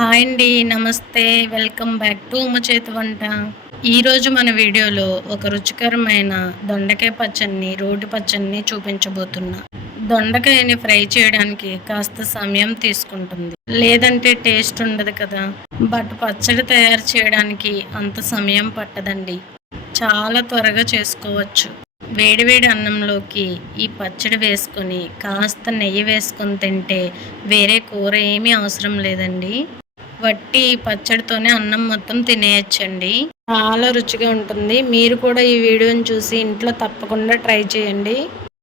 Hi అండి నమస్తే. Welcome back to ఉమ్మ చేతి వంట. ఈరోజు మన వీడియోలో ఒక రుచికరమైన దొండకాయ పచ్చడిని రోటి పచ్చడిని చూపించబోతున్నా. దొండకాయని ఫ్రై చేయడానికి కాస్త సమయం తీసుకుంటుంది. లేదంటే టేస్ట్ ఉండదు కదా. బట్ పచ్చడి తయారు చేయడానికి అంత సమయం పట్టదండి. చాలా త్వరగా చేసుకోవచ్చు. వేడివేడి అన్నంలోకి ఈ పచ్చడి వేసుకొని కాస్త నెయ్యి వేసుకొని తింటే వేరే కూర ఏమీ అవసరం లేదండి. వట్టి పచ్చడితోనే అన్నం మొత్తం తినేయచ్చండి. చాలా రుచిగా ఉంటుంది. మీరు కూడా ఈ వీడియోని చూసి ఇంట్లో తప్పకుండా ట్రై చేయండి.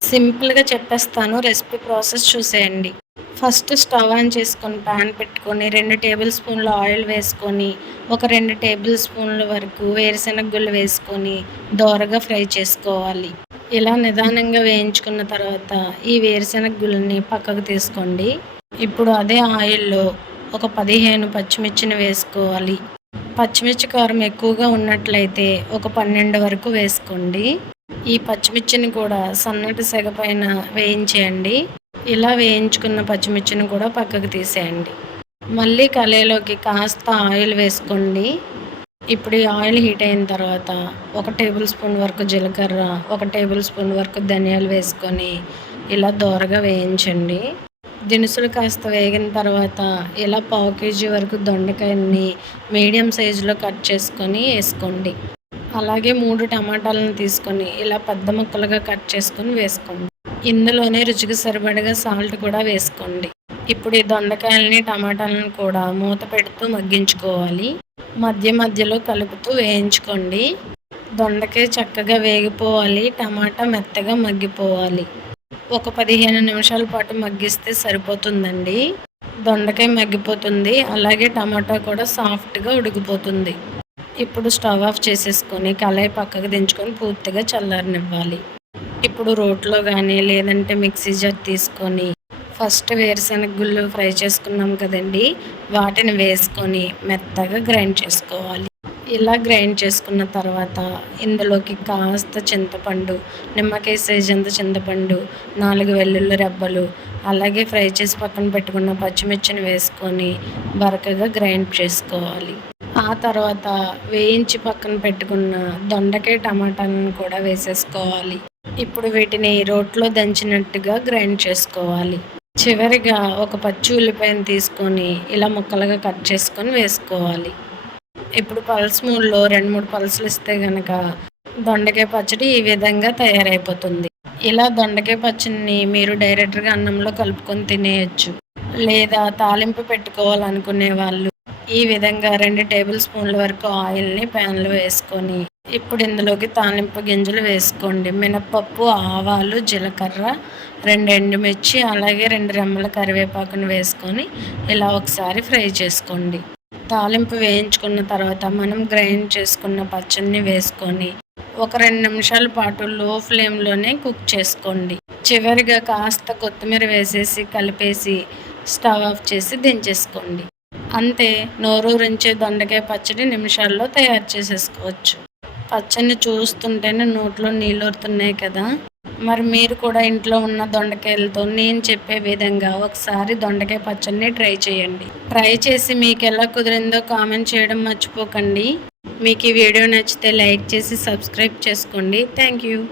సింపుల్గా చెప్పేస్తాను రెసిపీ ప్రాసెస్ చూసేయండి. ఫస్ట్ స్టవ్ ఆన్ చేసుకొని ప్యాన్ పెట్టుకొని రెండు టేబుల్ స్పూన్ల ఆయిల్ వేసుకొని ఒక రెండు టేబుల్ స్పూన్ల వరకు వేరుశెనగ గుళ్ళు వేసుకొని దోరగా ఫ్రై చేసుకోవాలి. ఇలా నిదానంగా వేయించుకున్న తర్వాత ఈ వేరుశెనగ గుళ్ళని పక్కకు తీసుకోండి. ఇప్పుడు అదే ఆయిల్లో ఒక పదిహేను పచ్చిమిర్చిని వేసుకోవాలి. పచ్చిమిర్చి కారం ఎక్కువగా ఉన్నట్లయితే ఒక పన్నెండు వరకు వేసుకోండి. ఈ పచ్చిమిర్చిని కూడా సన్నటి సెగ పైన వేయించేయండి. ఇలా వేయించుకున్న పచ్చిమిర్చిని కూడా పక్కకు తీసేయండి. మళ్ళీ కళాయిలోకి కాస్త ఆయిల్ వేసుకోండి. ఇప్పుడు ఈ ఆయిల్ హీట్ అయిన తర్వాత ఒక టేబుల్ స్పూన్ వరకు జీలకర్ర ఒక టేబుల్ స్పూన్ వరకు ధనియాలు వేసుకొని ఇలా దోరగా వేయించండి. దినుసులు కాస్త వేగిన తర్వాత ఇలా పావు కేజీ వరకు దొండకాయని మీడియం సైజులో కట్ చేసుకొని వేసుకోండి. అలాగే మూడు టమాటాలను తీసుకొని ఇలా పెద్ద ముక్కలుగా కట్ చేసుకొని వేసుకోండి. ఇందులోనే రుచికి సరిపడగా సాల్ట్ కూడా వేసుకోండి. ఇప్పుడు ఈ దొండకాయలని టమాటాలను కూడా మూత పెడుతూ మగ్గించుకోవాలి. మధ్య మధ్యలో కలుపుతూ వేయించుకోండి. దొండకాయ చక్కగా వేగిపోవాలి టమాటా మెత్తగా మగ్గిపోవాలి. ఒక పదిహేను నిమిషాల పాటు మగ్గిస్తే సరిపోతుందండి. దొండకాయ మగ్గిపోతుంది. అలాగే టమాటా కూడా సాఫ్ట్గా ఉడికిపోతుంది. ఇప్పుడు స్టవ్ ఆఫ్ చేసేసుకొని కళాయి పక్కకు దించుకొని పూర్తిగా చల్లారనివ్వాలి. ఇప్పుడు రోట్లో కానీ లేదంటే మిక్సీ జార్ తీసుకొని ఫస్ట్ వేరుశెనగ గుళ్ళు ఫ్రై చేసుకున్నాం కదండి. వాటిని వేసుకొని మెత్తగా గ్రైండ్ చేసుకోవాలి. ఇలా గ్రైండ్ చేసుకున్న తర్వాత ఇందులోకి కాస్త చింతపండు నిమ్మకాయ సైజ్ అంత చింతపండు నాలుగు వెల్లుల్లి రెబ్బలు అలాగే ఫ్రై చేసి పక్కన పెట్టుకున్న పచ్చిమిర్చిని వేసుకొని బరకగా గ్రైండ్ చేసుకోవాలి. ఆ తర్వాత వేయించి పక్కన పెట్టుకున్న దొండకాయ టమాటాలను కూడా వేసేసుకోవాలి. ఇప్పుడు వీటిని రోట్లో దంచినట్టుగా గ్రైండ్ చేసుకోవాలి. చివరిగా ఒక పచ్చి ఉల్లిపాయను తీసుకొని ఇలా ముక్కలుగా కట్ చేసుకొని వేసుకోవాలి. ఇప్పుడు పల్స్ మూడులో రెండు మూడు పల్సులు ఇస్తే కనుక దొండకాయ పచ్చడి ఈ విధంగా తయారైపోతుంది. ఇలా దొండకాయ పచ్చడిని మీరు డైరెక్ట్గా అన్నంలో కలుపుకొని తినేయచ్చు. లేదా తాలింపు పెట్టుకోవాలనుకునే వాళ్ళు ఈ విధంగా రెండు టేబుల్ స్పూన్ల వరకు ఆయిల్ని ప్యాన్లో వేసుకొని ఇప్పుడు ఇందులోకి తాలింపు గింజలు వేసుకోండి. మినప్పప్పు ఆవాలు జీలకర్ర రెండు ఎండుమిర్చి అలాగే రెండు రెమ్మల కరివేపాకును వేసుకొని ఇలా ఒకసారి ఫ్రై చేసుకోండి. తాలింపు వేయించుకున్న తర్వాత మనం గ్రైండ్ చేసుకున్న పచ్చడిని వేసుకొని ఒక రెండు నిమిషాల పాటు లో ఫ్లేమ్లోనే కుక్ చేసుకోండి. చివరిగా కాస్త కొత్తిమీర వేసేసి కలిపేసి స్టవ్ ఆఫ్ చేసి దించేసుకోండి. అంతే నోరూరించే దొండకాయ పచ్చడి నిమిషాల్లో తయారు చేసేసుకోవచ్చు. పచ్చడిని చూస్తుంటేనే నోట్లో నీళ్ళూరుతున్నాయి కదా. మరి మీరు కూడా ఇంట్లో ఉన్న దొండకాయలతో నేను చెప్పే విధంగా ఒకసారి దొండకాయ పచ్చడిని ట్రై చేయండి. ట్రై చేసి మీకు ఎలా కుదిరిందో కామెంట్ చేయడం మర్చిపోకండి. మీకు ఈ వీడియో నచ్చితే లైక్ చేసి సబ్స్క్రైబ్ చేసుకోండి. Thank you.